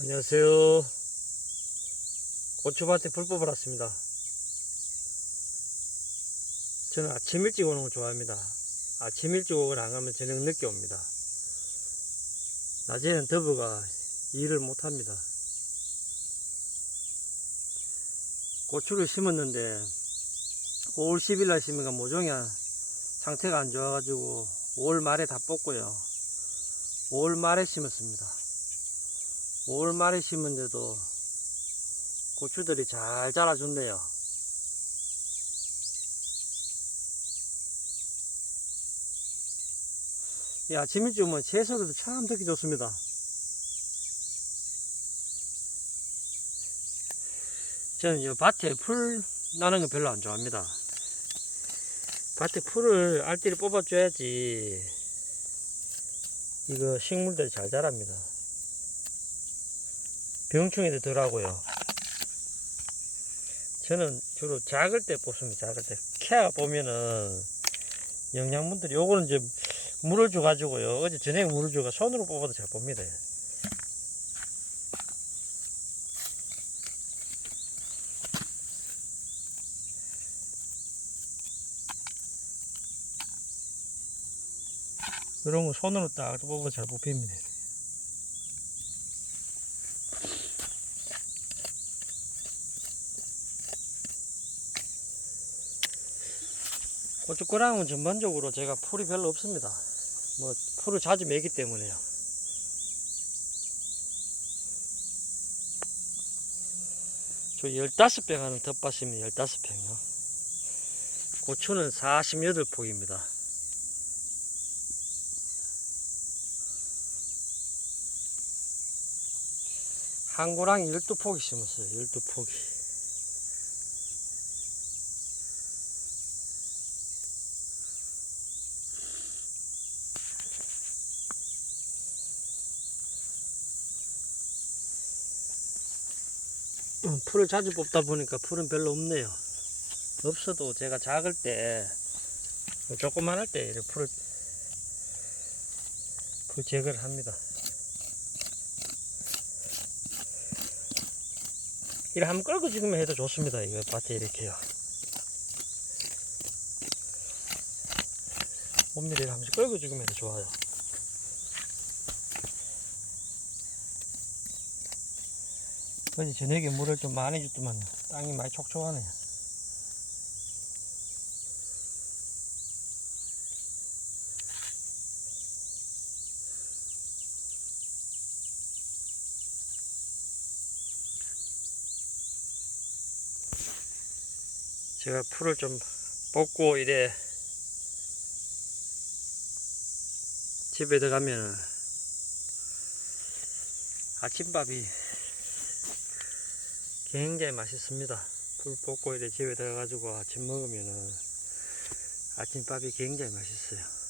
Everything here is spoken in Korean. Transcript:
안녕하세요. 고추밭에 불 뽑아놨습니다. 저는 아침 일찍 오는 거 좋아합니다. 아침 일찍 오고 안 가면 저녁 늦게 옵니다. 낮에는 더브가 일을 못합니다. 고추를 심었는데 5월 10일 날 심으니까 모종이 상태가 안 좋아가지고 5월 말에 다 뽑고요. 5월 말에 심었습니다. 5월 말에 심은데도 고추들이 잘 자라줬네요. 이 아침 일찍 오면 채소들도 참 듣기 좋습니다. 저는 이 밭에 풀 나는 거 별로 안 좋아합니다. 밭에 풀을 알뜰히 뽑아줘야지 이거 식물들이 잘 자랍니다. 병충해도 덜하고요. 저는 주로 작을 때 뽑습니다. 작을 때. 캐아 보면은 영양분들이 요거는 이제 물을 줘가지고요. 어제 저녁에 물을 줘가 손으로 뽑아도 잘 뽑니다. 이런 거 손으로 딱 뽑아도 잘 뽑힙니다. 고춧가락은 전반적으로 제가 풀이 별로 없습니다. 뭐 풀을 자주 매기 때문에요. 저 15평 하는 텃밭입니다. 15평요. 고추는 48폭입니다. 한 고랑이 12폭이 심었어요. 12폭이. 음, 풀을 자주 뽑다 보니까 풀은 별로 없네요. 없어도 제가 작을 때, 뭐 조그만 할 때, 이렇게 풀을, 풀 제거를 합니다. 이렇게 한번 끌고 지금 해도 좋습니다. 이거 밭에 이렇게요. 몸일을 하면서 끌고 지금 해도 좋아요. 어제 저녁에 물을 좀 많이 줬더만 땅이 많이 촉촉하네요. 제가 풀을 좀 뽑고 이래 집에 들어가면은 아침밥이 굉장히 맛있습니다. 풀 뽑고 이래 집에 들어가지고 아침 먹으면은 아침밥이 굉장히 맛있어요.